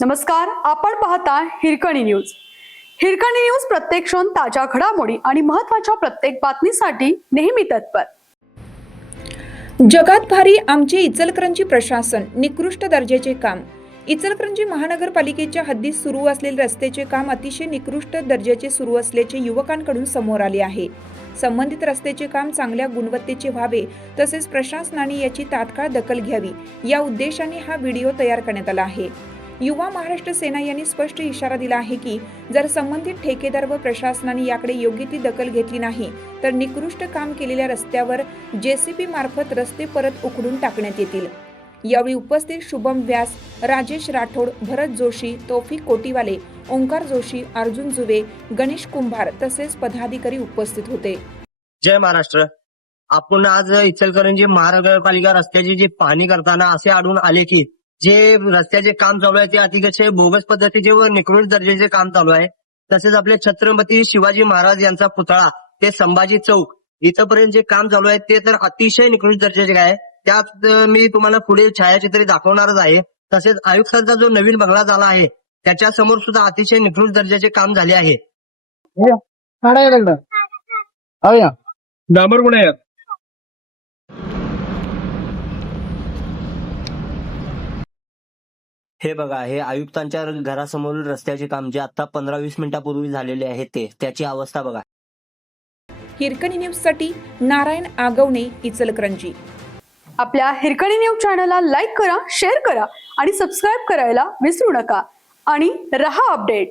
नमस्कार, आपण पाहता हिरकणी न्यूज. हिरकणी न्यूज प्रत्येक क्षण ताज्या घडामोडी आणि महत्त्वाच्या प्रत्येक बातमीसाठी नेहमी तत्पर. जगात भारी आमचे इचलकरंजी प्रशासन, निकृष्ट दर्जाचे काम. इचलकरंजी महानगरपालिकेच्या हद्दीत सुरू असलेले रस्त्याचे काम अतिशय निकृष्ट दर्जाचे सुरू असल्याचे युवकांकडून समोर आले आहे. संबंधित रस्त्याचे काम चांगल्या गुणवत्तेचे व्हावे तसेच प्रशासनाने याची तात्काळ दखल घ्यावी या उद्देशाने हा व्हिडिओ तयार करण्यात आला आहे. युवा महाराष्ट्र सेना यांनी स्पष्ट इशारा दिला आहे की जर संबंधित ठेकेदार व प्रशासनाने याकडे योग्य ती दखल घेतली नाही तर निकृष्ट काम केलेल्या रस्त्यावर जेसीबी मार्फत रस्ते परत उखडून टाकण्यात येतील. यावेळी उपस्थित शुभम व्यास, राजेश राठोड, भरत जोशी, तौफिक कोटीवाले, ओंकार जोशी, अर्जुन जुवे, गणेश कुंभार तसेच पदाधिकारी उपस्थित होते. जय महाराष्ट्र. आपण आज इचलकरंजी महानगरपालिका रस्त्याची जी पाहणी करताना असे आढळून आले की जे रस्त्याचे काम चालू आहे ते अतिशय बोगस पद्धतीचे व निकृष्ट दर्जाचे काम चालू आहे. तसेच आपले छत्रपती शिवाजी महाराज यांचा पुतळा ते संभाजी चौक इथपर्यंत जे काम चालू आहे ते तर अतिशय निकृष्ट दर्जाचे आहे. त्यात मी तुम्हाला पुढे छायाचित्रे दाखवणारच आहे. तसेच आयुक्तांचा जो नवीन बंगला झाला आहे त्याच्या समोर सुद्धा अतिशय निकृष्ट दर्जाचे काम झाले आहे. डांबर कोण आहे? हे बघा, हे आयुक्तांच्या घरासमोरील रस्त्याचे काम जे आता 15-20 मिनिटापूर्वी झालेले आहे त्याची अवस्था बघा. हिरकणी न्यूजसाठी नारायण आगवणे, इचलकरंजी. आपल्या हिरकणी न्यूज चॅनलला लाईक करा, शेअर करा आणि सबस्क्राईब करायला विसरू नका आणि रहा अपडेट.